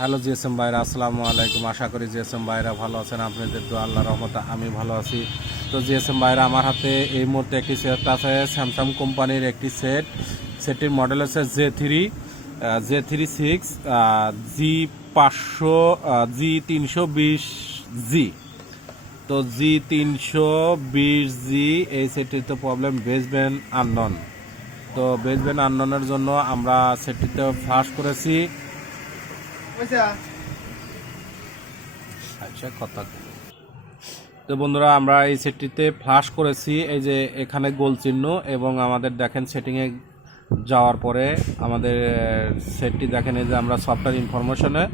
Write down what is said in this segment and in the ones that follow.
Hello GSM ভাইরা, আসসালামু আলাইকুম। আশা করি জিএসএম ভাইরা ভালো আছেন। আপনাদের দোয়া আল্লাহর রহমতে আমি ভালো আছি। তো জিএসএম ভাইরা, আমার হাতে এই মুহূর্তে একটি সেট আছে, স্যামসাং কোম্পানির একটি সেটটির মডেল হচ্ছে J320G G320G। তো G320G এই সেটটিতে প্রবলেম বেসব্যান্ড আননন। তো বেসব্যান্ড আনননের জন্য আমরা সেটটিতে ফ্লাশ করেছি। আচ্ছা, কথা তো বন্ধুরা, আমরা এই সেটটিতে ফ্লাশ করেছি। এই যে এখানে গোল চিহ্ন, এবং আমাদের দেখেন সেটিংয়ে যাওয়ার পরে আমাদের সেটটি দেখেন, এই যে আমরা সফটওয়্যার ইনফরমেশনে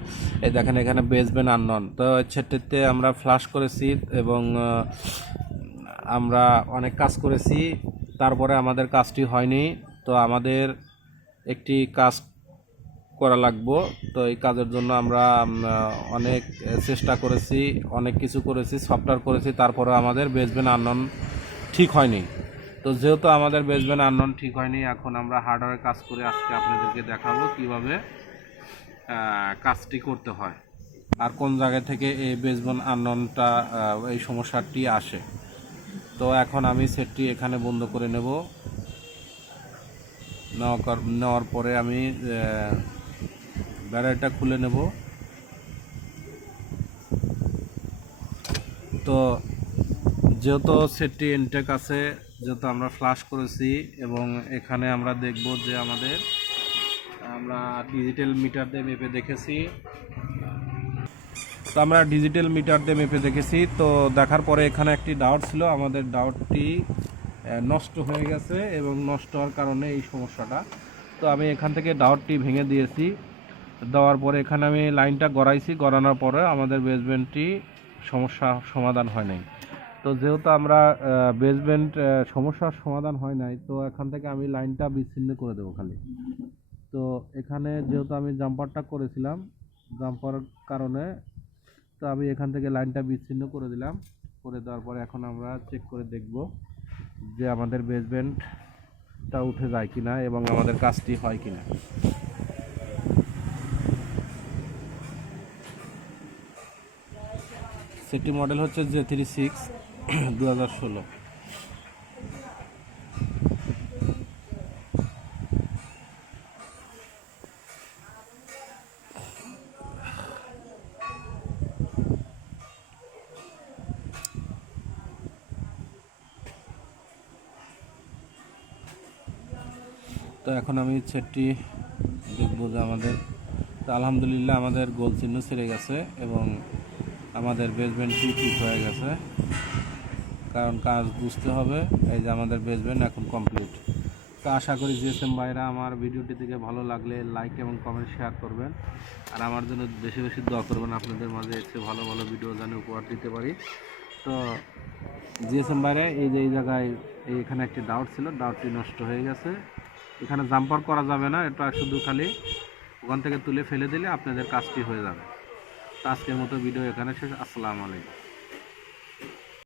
এই দেখেন এখানে বেসব্যান্ড আননন। তো এই সেটটিতে আমরা ফ্লাশ করেছি এবং আমরা অনেক কাজ করেছি, তারপরে আমাদের কাজটি হয়নি। তো আমাদের একটি কাজ করা লাগবো। তো এই কাজের জন্য আমরা অনেক চেষ্টা করেছি, অনেক কিছু করেছি, সফটওয়্যার করেছি, তারপরে আমাদের বেসব্যান্ড আননন ঠিক হয়নি। তো যেহেতু আমাদের বেসব্যান্ড আননন ঠিক হয়নি, এখন আমরা হার্ডওয়্যার কাজ করে আজকে আপনাদেরকে দেখাবো কিভাবে কাজটি করতে হয় আর কোন জায়গা থেকে এই বেসব্যান্ড আনননটা এই সমস্যাটি আসে। তো এখন আমি সেটটি এখানে বন্ধ করে নেব। নেওয়ার পরে আমি ব্যাটারিটা খুলে নেব। তো যেহেতু সেটটি ইনটেক আছে, যেহেতু আমরা ফ্লাশ করেছি, এবং এখানে আমরা দেখব যে আমরা ডিজিটাল মিটার দিয়ে মেপে দেখেছি। তো আমরা ডিজিটাল মিটার দিয়ে মেপে দেখেছি। তো দেখার পরে এখানে একটি ডাউট ছিল, আমাদের ডাউটটি নষ্ট হয়ে গেছে, এবং নষ্ট হওয়ার কারণে এই সমস্যাটা। তো আমি এখান থেকে ডাউটটি ভেঙে দিয়েছি। দেওয়ার পরে এখানে আমি লাইনটা গড়াইছি, গড়ানোর পরে আমাদের বেসব্যান্ডটি সমস্যা সমাধান হয় নাই। তো যেহেতু আমরা বেসব্যান্ড সমস্যার সমাধান হয় নাই, তো এখান থেকে আমি লাইনটা বিচ্ছিন্ন করে দেবো খালি। তো এখানে যেহেতু আমি জাম্পারটা করেছিলাম, জাম্পার কারণে তো আমি এখান থেকে লাইনটা বিচ্ছিন্ন করে দিলাম। করে দেওয়ার পরে এখন আমরা চেক করে দেখব যে আমাদের বেসব্যান্ডটা উঠে যায় কিনা এবং আমাদের কাজটি হয় কিনা। সেটি মডেল হচ্ছে J36 2016। তো এখন আমি সেটটি দেখবো যে তো আলহামদুলিল্লাহ আমাদের গোল চিহ্ন ছেড়ে গেছে এবং আমাদের বেসব্যান্ডটি ঠিক হয়ে গেছে। কারণ কাজ বুঝতে হবে, এই যে আমাদের বেসব্যান্ড এখন কমপ্লিট। তো আশা করি জিএসএম ভাইরা আমার ভিডিওটি থেকে ভালো লাগলে লাইক এবং কমেন্ট শেয়ার করবেন, আর আমার জন্য বেশি বেশি দোয়া করবেন, আপনাদের মাঝে এসে ভালো ভালো ভিডিও যেন উপহার দিতে পারি। তো জিএসএম ভাইরা, এই যে এই জায়গায় এখানে একটি ডাউট ছিল, ডাউটটি নষ্ট হয়ে গেছে। এখানে জাম্পার করা যাবে না, এটা শুধু খালি ওখান থেকে তুলে ফেলে দিলে আপনাদের কাজটি হয়ে যাবে। তো আজকের মতো ভিডিও এখানে শেষ। আসসালামু আলাইকুম।